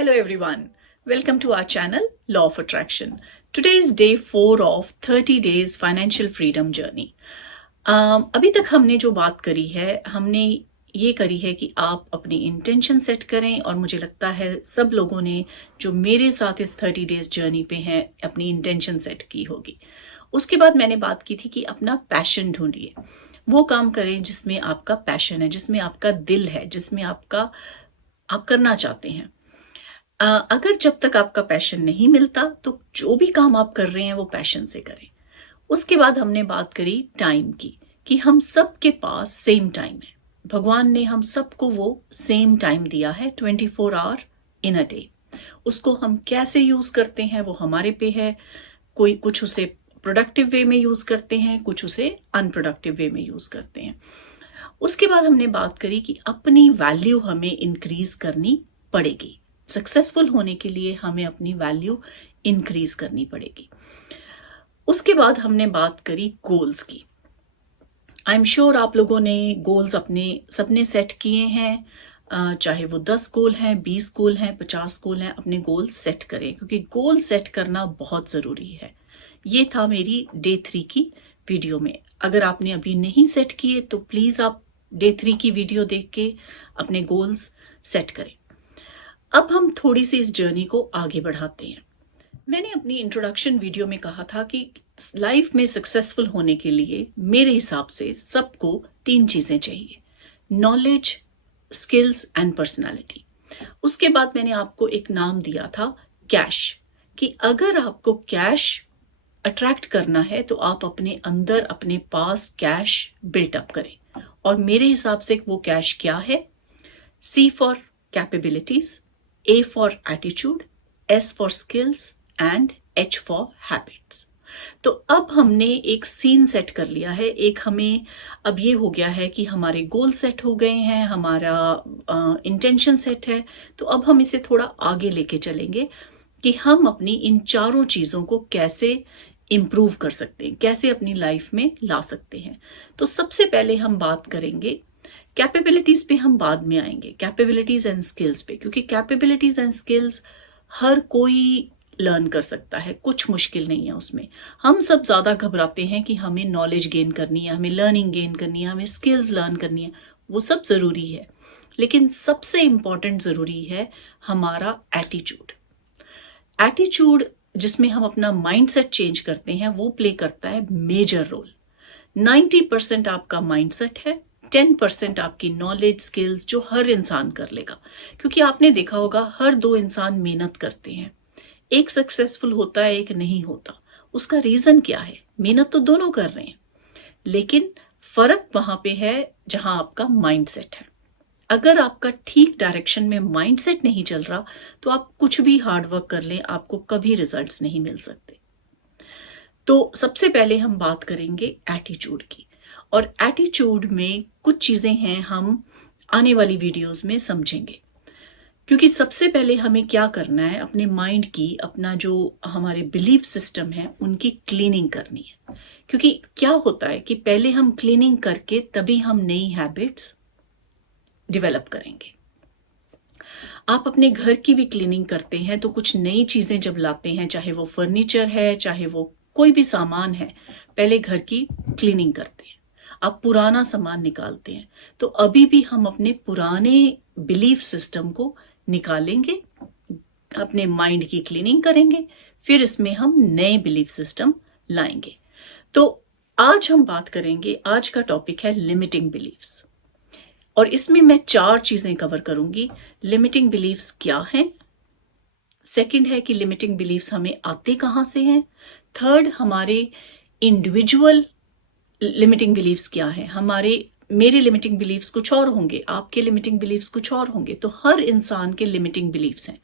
Hello everyone, welcome to our channel Law of Attraction. Today is day 4 of 30 days financial freedom journey. अभी तक हमने जो बात करी है, हमने ये करी है कि आप अपनी इंटेंशन सेट करें और मुझे लगता है सब लोगों ने जो मेरे साथ इस 30 डेज जर्नी पे हैं अपनी इंटेंशन सेट की होगी। उसके बाद मैंने बात की थी कि अपना पैशन ढूंढिए, वो काम करें जिसमें आपका पैशन है, जिसमें आपका दिल है, जिसमें आप करना चाहते हैं। अगर जब तक आपका पैशन नहीं मिलता तो जो भी काम आप कर रहे हैं वो पैशन से करें। उसके बाद हमने बात करी टाइम की कि हम सबके पास सेम टाइम है। भगवान ने हम सबको वो सेम टाइम दिया है, 24 आवर इन अ डे। उसको हम कैसे यूज करते हैं वो हमारे पे है। कोई कुछ उसे प्रोडक्टिव वे में यूज करते हैं, कुछ उसे अनप्रोडक्टिव वे में यूज करते हैं। उसके बाद हमने बात करी कि अपनी वैल्यू हमें इंक्रीज करनी पड़ेगी। सक्सेसफुल होने के लिए हमें अपनी वैल्यू इंक्रीज करनी पड़ेगी। उसके बाद हमने बात करी गोल्स की। आई एम श्योर आप लोगों ने गोल्स अपने सबने सेट किए हैं, चाहे वो 10 गोल हैं, 20 गोल हैं, 50 गोल हैं। अपने गोल सेट करें क्योंकि गोल सेट करना बहुत जरूरी है। ये था मेरी डे 3 की वीडियो में। अगर आपने अभी नहीं सेट किए तो प्लीज आप डे 3 की वीडियो देख के अपने गोल्स सेट करें। अब हम थोड़ी सी इस जर्नी को आगे बढ़ाते हैं। मैंने अपनी इंट्रोडक्शन वीडियो में कहा था कि लाइफ में सक्सेसफुल होने के लिए मेरे हिसाब से सबको 3 चीजें चाहिए, नॉलेज, स्किल्स एंड पर्सनालिटी। उसके बाद मैंने आपको एक नाम दिया था कैश, कि अगर आपको कैश अट्रैक्ट करना है तो आप अपने अंदर अपने पास कैश बिल्टअप करें। और मेरे हिसाब से वो कैश क्या है? C for capabilities, A for attitude, S for skills and H for habits. तो अब हमने एक सीन सेट कर लिया है। एक हमें अब ये हो गया है कि हमारे गोल सेट हो गए हैं, हमारा इंटेंशन सेट है। तो अब हम इसे थोड़ा आगे लेके चलेंगे कि हम अपनी इन चारों चीजों को कैसे इंप्रूव कर सकते हैं, कैसे अपनी लाइफ में ला सकते हैं। तो सबसे पहले हम बात करेंगे कैपेबिलिटीज पे, हम बाद में आएंगे कैपेबिलिटीज एंड स्किल्स पे, क्योंकि कैपेबिलिटीज एंड स्किल्स हर कोई लर्न कर सकता है, कुछ मुश्किल नहीं है उसमें। हम सब ज्यादा घबराते हैं कि हमें नॉलेज गेन करनी है, हमें लर्निंग गेन करनी है, हमें स्किल्स लर्न करनी है। वो सब जरूरी है, लेकिन सबसे इंपॉर्टेंट जरूरी है हमारा एटीट्यूड। एटीट्यूड जिसमें हम अपना माइंडसेट चेंज करते हैं वो प्ले करता है मेजर रोल। 90% आपका माइंडसेट है, 10% आपकी नॉलेज स्किल्स जो हर इंसान कर लेगा। क्योंकि आपने देखा होगा हर 2 इंसान मेहनत करते हैं, एक सक्सेसफुल होता है, एक नहीं होता। उसका रीजन क्या है? मेहनत तो दोनों कर रहे हैं, लेकिन फर्क वहां पे है जहां आपका माइंडसेट है। अगर आपका ठीक डायरेक्शन में माइंडसेट नहीं चल रहा तो आप कुछ भी हार्डवर्क कर लें, आपको कभी रिजल्ट्स नहीं मिल सकते। तो सबसे पहले हम बात करेंगे एटीट्यूड की, और एटीट्यूड में कुछ चीजें हैं हम आने वाली वीडियोस में समझेंगे। क्योंकि सबसे पहले हमें क्या करना है, अपने माइंड की, अपना जो हमारे बिलीफ सिस्टम है उनकी क्लीनिंग करनी है। क्योंकि क्या होता है कि पहले हम क्लीनिंग करके तभी हम नई हैबिट्स डेवलप करेंगे। आप अपने घर की भी क्लीनिंग करते हैं तो कुछ नई चीजें जब लाते हैं, चाहे वो फर्नीचर है, चाहे वो कोई भी सामान है, पहले घर की क्लीनिंग करते हैं। आप पुराना सामान निकालते हैं, तो अभी भी हम अपने पुराने बिलीफ सिस्टम को निकालेंगे, अपने माइंड की क्लीनिंग करेंगे, फिर इसमें हम नए बिलीफ सिस्टम लाएंगे। तो आज हम बात करेंगे, आज का टॉपिक है लिमिटिंग बिलीफ्स, और इसमें मैं 4 चीजें कवर करूंगी। लिमिटिंग बिलीफ्स क्या हैं, सेकंड है कि लिमिटिंग बिलीफ्स हमें आते कहां से हैं, थर्ड हमारे इंडिविजुअल लिमिटिंग बिलीफ्स क्या है। मेरे लिमिटिंग बिलीफ्स कुछ और होंगे, आपके लिमिटिंग बिलीफ्स कुछ और होंगे, तो हर इंसान के लिमिटिंग बिलीफ्स हैं।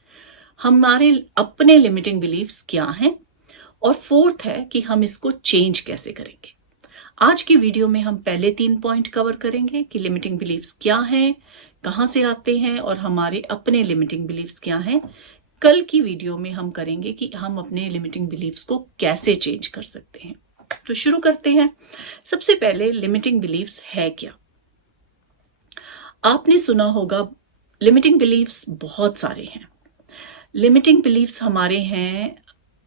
हमारे अपने लिमिटिंग बिलीफ्स क्या हैं, और फोर्थ है कि हम इसको चेंज कैसे करेंगे। आज की वीडियो में हम पहले 3 पॉइंट कवर करेंगे कि लिमिटिंग बिलीफ्स क्या हैं, कहां से आते हैं, और हमारे अपने लिमिटिंग बिलीफ्स क्या हैं। कल की वीडियो में हम करेंगे कि हम अपने लिमिटिंग बिलीफ्स को कैसे चेंज कर सकते हैं। तो शुरू करते हैं। सबसे पहले लिमिटिंग बिलीफ्स है क्या? आपने सुना होगा लिमिटिंग बिलीफ्स बहुत सारे हैं। लिमिटिंग बिलीफ्स हमारे हैं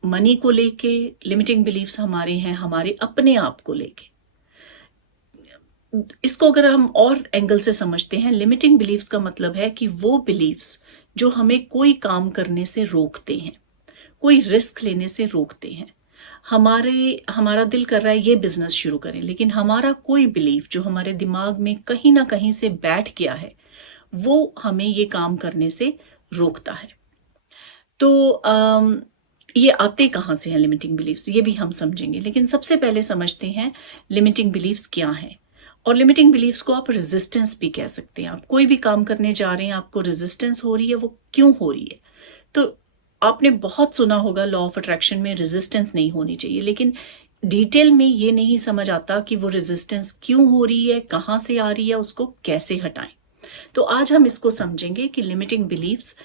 मनी को लेके, लिमिटिंग बिलीफ्स हमारे हैं हमारे अपने आप को लेके। इसको अगर हम और एंगल से समझते हैं, लिमिटिंग बिलीफ्स का मतलब है कि वो बिलीफ्स जो हमें कोई काम करने से रोकते हैं, कोई रिस्क लेने से रोकते हैं। हमारा दिल कर रहा है ये बिजनेस शुरू करें, लेकिन हमारा कोई बिलीफ जो हमारे दिमाग में कहीं ना कहीं से बैठ गया है, वो हमें ये काम करने से रोकता है। तो ये आते कहाँ से हैं लिमिटिंग बिलीफ्स, ये भी हम समझेंगे, लेकिन सबसे पहले समझते हैं लिमिटिंग बिलीफ्स क्या हैं। और लिमिटिंग बिलीफ्स को आप रेजिस्टेंस भी कह सकते हैं। आप कोई भी काम करने जा रहे हैं, आपको रेजिस्टेंस हो रही है, वो क्यों हो रही है? तो आपने बहुत सुना होगा लॉ ऑफ अट्रैक्शन में रेजिस्टेंस नहीं होनी चाहिए, लेकिन डिटेल में ये नहीं समझ आता कि वो रेजिस्टेंस क्यों हो रही है, कहाँ से आ रही है, उसको कैसे हटाएं। तो आज हम इसको समझेंगे कि लिमिटिंग बिलीफ्स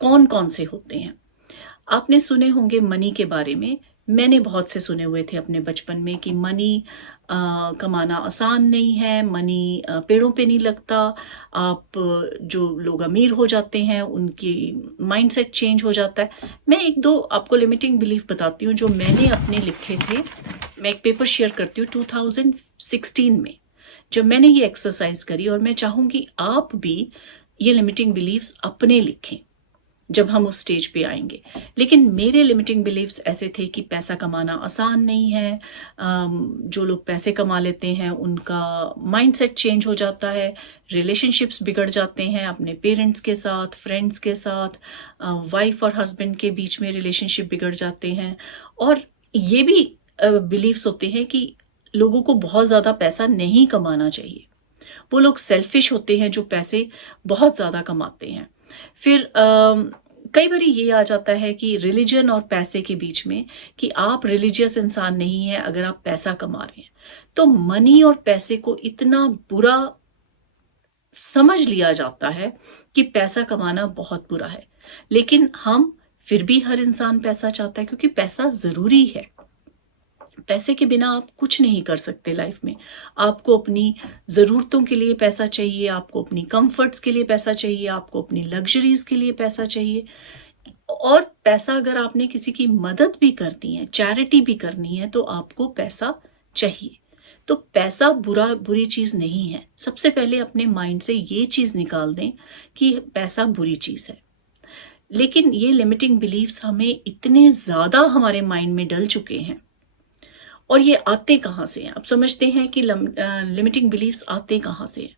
कौन कौन से होते हैं। आपने सुने होंगे मनी के बारे में, मैंने बहुत से सुने हुए थे अपने बचपन में कि मनी कमाना आसान नहीं है, मनी पेड़ों पे नहीं लगता। आप जो लोग अमीर हो जाते हैं उनकी माइंडसेट चेंज हो जाता है। मैं एक दो आपको लिमिटिंग बिलीफ बताती हूँ जो मैंने अपने लिखे थे। मैं एक पेपर शेयर करती हूँ 2016 में, जब मैंने ये एक्सरसाइज करी, और मैं चाहूंगी आप भी ये लिमिटिंग बिलीफ्स अपने लिखें जब हम उस स्टेज पे आएंगे। लेकिन मेरे लिमिटिंग बिलीफ्स ऐसे थे कि पैसा कमाना आसान नहीं है, जो लोग पैसे कमा लेते हैं उनका माइंडसेट चेंज हो जाता है, रिलेशनशिप्स बिगड़ जाते हैं अपने पेरेंट्स के साथ, फ्रेंड्स के साथ, वाइफ और हस्बैंड के बीच में रिलेशनशिप बिगड़ जाते हैं। और ये भी बिलीफ्स होते हैं कि लोगों को बहुत ज़्यादा पैसा नहीं कमाना चाहिए। वो लोग सेल्फिश होते हैं जो पैसे बहुत ज़्यादा कमाते हैं। फिर कई बार ये आ जाता है कि रिलीजन और पैसे के बीच में, कि आप रिलीजियस इंसान नहीं है अगर आप पैसा कमा रहे हैं। तो मनी और पैसे को इतना बुरा समझ लिया जाता है कि पैसा कमाना बहुत बुरा है। लेकिन हम फिर भी, हर इंसान पैसा चाहता है क्योंकि पैसा जरूरी है। पैसे के बिना आप कुछ नहीं कर सकते लाइफ में। आपको अपनी ज़रूरतों के लिए पैसा चाहिए, आपको अपनी कंफर्ट्स के लिए पैसा चाहिए, आपको अपनी लग्जरीज के लिए पैसा चाहिए। और पैसा अगर आपने किसी की मदद भी करनी है, चैरिटी भी करनी है, तो आपको पैसा चाहिए। तो पैसा बुरी चीज नहीं है। सबसे पहले अपने माइंड से ये चीज निकाल दें कि पैसा बुरी चीज है। लेकिन ये लिमिटिंग बिलीफ्स हमें इतने ज्यादा हमारे माइंड में डल चुके हैं। और ये आते कहाँ से हैं? आप समझते हैं कि लिमिटिंग बिलीफ्स आते कहाँ से हैं?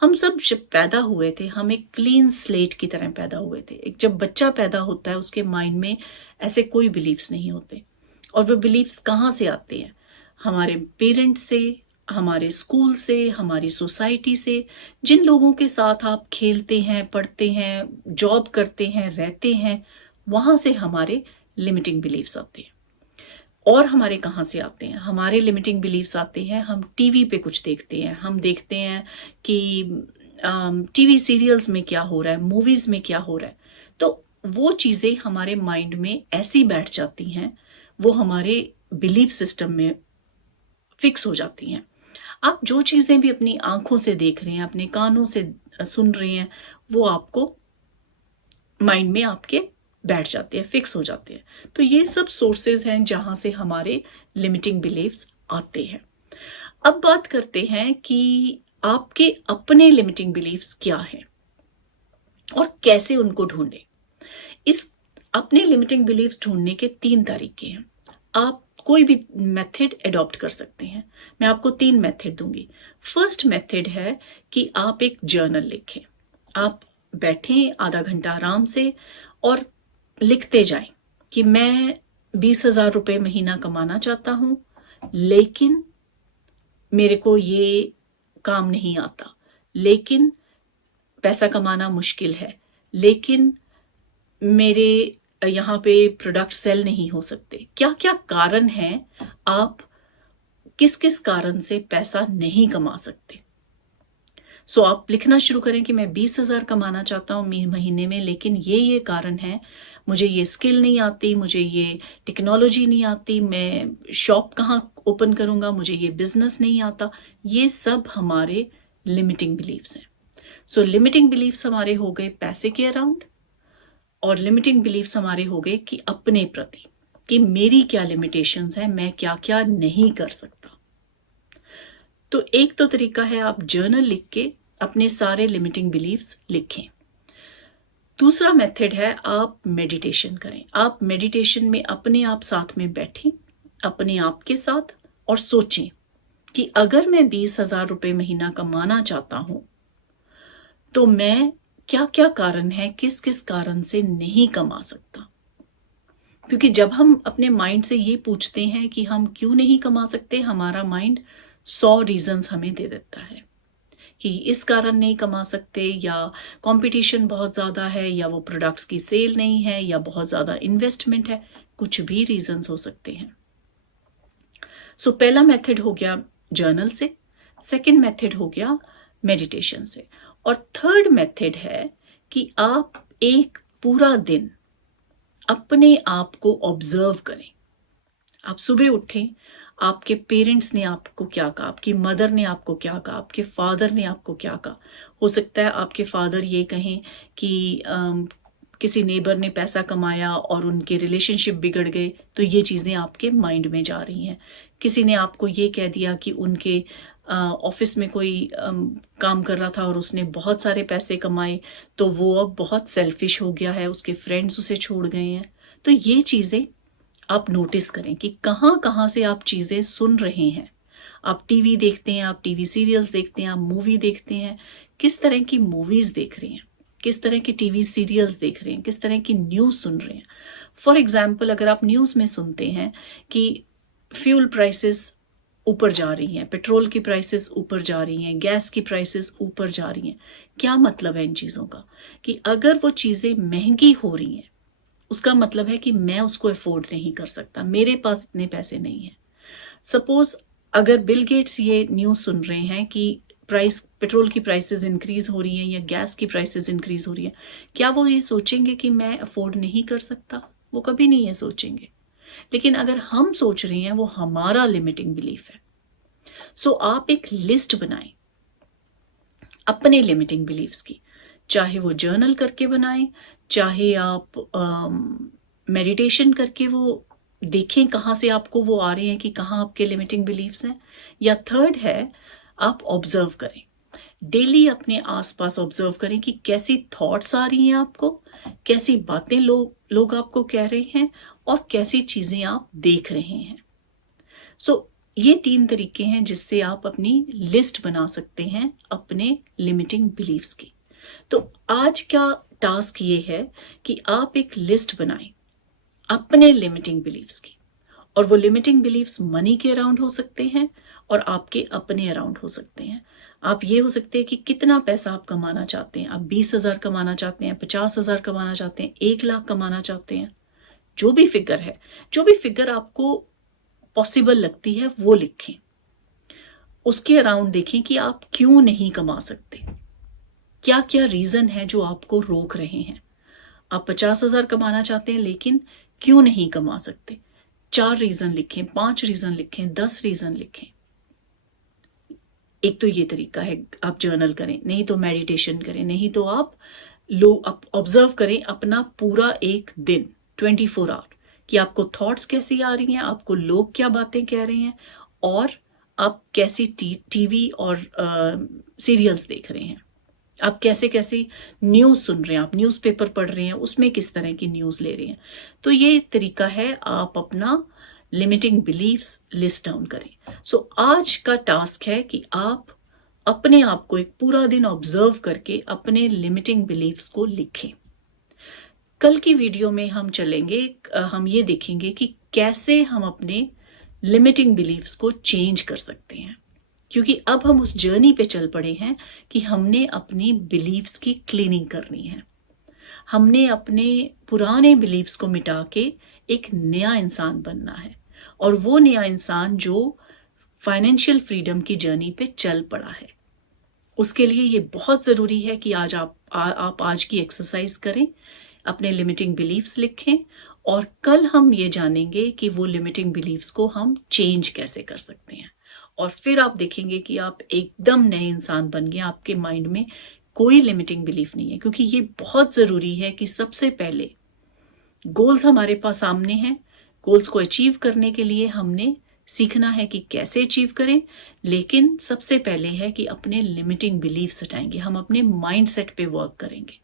हम सब जब पैदा हुए थे, हम एक क्लीन स्लेट की तरह पैदा हुए थे। एक जब बच्चा पैदा होता है उसके माइंड में ऐसे कोई बिलीफ्स नहीं होते। और वो बिलीफ्स कहाँ से आते हैं? हमारे पेरेंट्स से, हमारे स्कूल से, हमारी सोसाइटी से। जिन लोगों के साथ आप खेलते हैं, पढ़ते हैं, जॉब करते हैं, रहते हैं, वहां से हमारे लिमिटिंग बिलीफ्स आते हैं। और हमारे कहाँ से आते हैं? हमारे लिमिटिंग बिलीफ्स आते हैं, हम टीवी पे कुछ देखते हैं, हम देखते हैं कि टीवी सीरियल्स में क्या हो रहा है, मूवीज में क्या हो रहा है। तो वो चीजें हमारे माइंड में ऐसी बैठ जाती हैं, वो हमारे बिलीफ सिस्टम में फिक्स हो जाती हैं। आप जो चीजें भी अपनी आंखों से देख रहे हैं, अपने कानों से सुन रहे हैं, वो आपको माइंड में आपके बैठ जाते हैं, फिक्स हो जाते हैं। तो ये सब सोर्सेज हैं जहां से हमारे लिमिटिंग बिलीफ्स आते हैं। अब बात करते हैं कि आपके अपने लिमिटिंग बिलीफ्स क्या हैं और कैसे उनको ढूंढें। इस अपने लिमिटिंग बिलीफ्स ढूंढने के 3 तरीके हैं। आप कोई भी मेथड अडॉप्ट कर सकते हैं। मैं आपको 3 मेथड दूंगी। फर्स्ट मेथड है कि आप एक जर्नल लिखें। आप बैठें आधा घंटा आराम से और लिखते जाएं कि मैं 20,000 रुपए महीना कमाना चाहता हूं, लेकिन मेरे को ये काम नहीं आता, लेकिन पैसा कमाना मुश्किल है, लेकिन मेरे यहाँ पे प्रोडक्ट सेल नहीं हो सकते। क्या क्या कारण हैं? आप किस किस कारण से पैसा नहीं कमा सकते? सो आप लिखना शुरू करें कि मैं 20,000 कमाना चाहता हूँ महीने में, लेकिन ये कारण है। मुझे ये स्किल नहीं आती, मुझे ये टेक्नोलॉजी नहीं आती, मैं शॉप कहाँ ओपन करूंगा, मुझे ये बिजनेस नहीं आता। ये सब हमारे लिमिटिंग बिलीफ्स हैं। सो लिमिटिंग बिलीफ्स हमारे हो गए पैसे के अराउंड, और लिमिटिंग बिलीफ्स हमारे हो गए कि अपने प्रति, कि मेरी क्या लिमिटेशंस हैं, मैं क्या क्या नहीं कर सकता। तो एक तो तरीका है आप जर्नल लिख के अपने सारे लिमिटिंग बिलीफ्स लिखें। दूसरा मेथड है आप मेडिटेशन करें। आप मेडिटेशन में अपने आप साथ में बैठें, अपने आप के साथ, और सोचें कि अगर मैं 20,000 रुपये महीना कमाना चाहता हूं तो मैं क्या क्या कारण है, किस किस कारण से नहीं कमा सकता। क्योंकि जब हम अपने माइंड से ये पूछते हैं कि हम क्यों नहीं कमा सकते, हमारा माइंड 100 रीजंस हमें दे देता है कि इस कारण नहीं कमा सकते, या कंपटीशन बहुत ज़्यादा है, या वो प्रोडक्ट्स की सेल नहीं है, या बहुत ज़्यादा इन्वेस्टमेंट है। कुछ भी रीजंस हो सकते हैं। सो पहला मेथड हो गया जर्नल से, सेकंड मेथड हो गया मेडिटेशन से, और थर्ड मेथड है कि आप एक पूरा दिन अपने आप को ऑब्जर्व करें। आप सुबह उठें, आपके पेरेंट्स ने आपको क्या कहा, आपकी मदर ने आपको क्या कहा, आपके फादर ने आपको क्या कहा। हो सकता है आपके फादर ये कहें कि किसी नेबर ने पैसा कमाया और उनके रिलेशनशिप बिगड़ गए, तो ये चीज़ें आपके माइंड में जा रही हैं। किसी ने आपको ये कह दिया कि उनके ऑफिस में कोई काम कर रहा था और उसने बहुत सारे पैसे कमाए, तो वो अब बहुत सेल्फिश हो गया है, उसके फ्रेंड्स उसे छोड़ गए हैं। तो ये चीज़ें आप नोटिस करें कि कहाँ कहाँ से आप चीज़ें सुन रहे हैं। आप टीवी देखते हैं, आप टीवी सीरियल्स देखते हैं, आप मूवी देखते हैं, किस तरह की मूवीज़ देख रहे हैं, किस तरह के टीवी सीरियल्स देख रहे हैं, किस तरह की न्यूज़ सुन रहे हैं। फॉर एग्जाम्पल, अगर आप न्यूज़ में सुनते हैं कि फ्यूल प्राइसेस ऊपर जा रही हैं, पेट्रोल की प्राइसेस ऊपर जा रही हैं, गैस की प्राइसेस ऊपर जा रही हैं, क्या मतलब है इन चीज़ों का? कि अगर वो चीज़ें महंगी हो रही हैं, उसका मतलब है कि मैं उसको अफोर्ड नहीं कर सकता, मेरे पास इतने पैसे नहीं हैं। सपोज अगर बिल गेट्स ये न्यूज़ सुन रहे हैं कि पेट्रोल की प्राइसेस इंक्रीज हो रही हैं या गैस की प्राइसेस इंक्रीज हो रही हैं, क्या वो ये सोचेंगे कि मैं अफोर्ड नहीं कर सकता? वो कभी नहीं ये सोचेंगे। लेकिन अगर हम सोच रहे हैं, वो हमारा लिमिटिंग बिलीफ है। सो आप एक लिस्ट बनाएं अपने लिमिटिंग बिलीफ्स की, चाहे वो जर्नल करके बनाएं, चाहे आप मेडिटेशन करके वो देखें कहाँ से आपको वो आ रहे हैं कि कहाँ आपके लिमिटिंग बिलीफ्स हैं, या थर्ड है आप ऑब्जर्व करें। डेली अपने आसपास ऑब्जर्व करें कि कैसी थॉट्स आ रही हैं आपको, कैसी बातें लोग आपको कह रहे हैं, और कैसी चीजें आप देख रहे हैं। सो ये 3 तरीके हैं जिससे आप अपनी लिस्ट बना सकते हैं अपने लिमिटिंग बिलीफ्स की। तो आज का टास्क ये है कि आप एक लिस्ट बनाएं अपने लिमिटिंग बिलीफ्स की, और वो लिमिटिंग बिलीफ्स मनी के अराउंड हो सकते हैं और आपके अपने अराउंड हो सकते हैं। आप ये हो सकते हैं कि कितना पैसा आप कमाना चाहते हैं, आप 20,000 कमाना चाहते हैं, 50,000 कमाना चाहते हैं, 1 लाख कमाना चाहते हैं, जो भी फिगर है, जो भी फिगर आपको पॉसिबल लगती है वो लिखें। उसके अराउंड देखें कि आप क्यों नहीं कमा सकते, क्या क्या रीजन है जो आपको रोक रहे हैं। आप 50,000 कमाना चाहते हैं लेकिन क्यों नहीं कमा सकते? 4 रीजन लिखें, 5 रीजन लिखें, 10 रीजन लिखें। एक तो ये तरीका है, आप जर्नल करें, नहीं तो मेडिटेशन करें, नहीं तो आप ऑब्जर्व करें अपना पूरा एक दिन, 24 आवर, कि आपको थॉट्स कैसी आ रही हैं, आपको लोग क्या बातें कह रहे हैं, और आप कैसी टीवी और सीरियल्स देख रहे हैं, आप कैसे कैसे न्यूज़ सुन रहे हैं, आप न्यूज़पेपर पढ़ रहे हैं, उसमें किस तरह की न्यूज़ ले रहे हैं। तो ये एक तरीका है, आप अपना लिमिटिंग बिलीफ्स लिस्ट डाउन करें। सो आज का टास्क है कि आप अपने आप को एक पूरा दिन ऑब्जर्व करके अपने लिमिटिंग बिलीफ्स को लिखें। कल की वीडियो में हम चलेंगे, हम ये देखेंगे कि कैसे हम अपने लिमिटिंग बिलीफ्स को चेंज कर सकते हैं, क्योंकि अब हम उस जर्नी पे चल पड़े हैं कि हमने अपनी बिलीफ्स की क्लीनिंग करनी है। हमने अपने पुराने बिलीफ्स को मिटा के एक नया इंसान बनना है, और वो नया इंसान जो फाइनेंशियल फ्रीडम की जर्नी पे चल पड़ा है। उसके लिए ये बहुत ज़रूरी है कि आज आप आज की एक्सरसाइज करें, अपने लिमिटिंग बिलीफ्स लिखें, और कल हम ये जानेंगे कि वो लिमिटिंग बिलीफ्स को हम चेंज कैसे कर सकते हैं। और फिर आप देखेंगे कि आप एकदम नए इंसान बन गए, आपके माइंड में कोई लिमिटिंग बिलीफ नहीं है, क्योंकि ये बहुत ज़रूरी है कि सबसे पहले गोल्स हमारे पास सामने हैं, गोल्स को अचीव करने के लिए हमने सीखना है कि कैसे अचीव करें, लेकिन सबसे पहले है कि अपने लिमिटिंग बिलीफ्स हटाएंगे, हम अपने माइंडसेट पे वर्क करेंगे।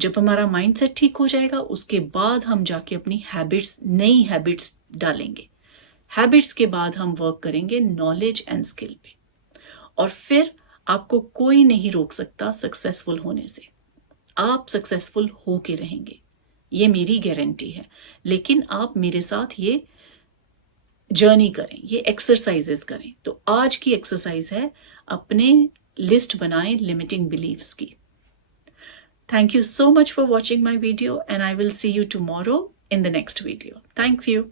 जब हमारा माइंडसेट ठीक हो जाएगा उसके बाद हम जाके अपनी हैबिट्स, नई हैबिट्स डालेंगे। हैबिट्स के बाद हम वर्क करेंगे नॉलेज एंड स्किल पे, और फिर आपको कोई नहीं रोक सकता सक्सेसफुल होने से। आप सक्सेसफुल हो के रहेंगे, ये मेरी गारंटी है। लेकिन आप मेरे साथ ये जर्नी करें, ये एक्सरसाइजेस करें। तो आज की एक्सरसाइज है, अपने लिस्ट बनाएं लिमिटिंग बिलीफ्स की। Thank you so much for watching my video, and I will see you tomorrow in the next video. Thank you.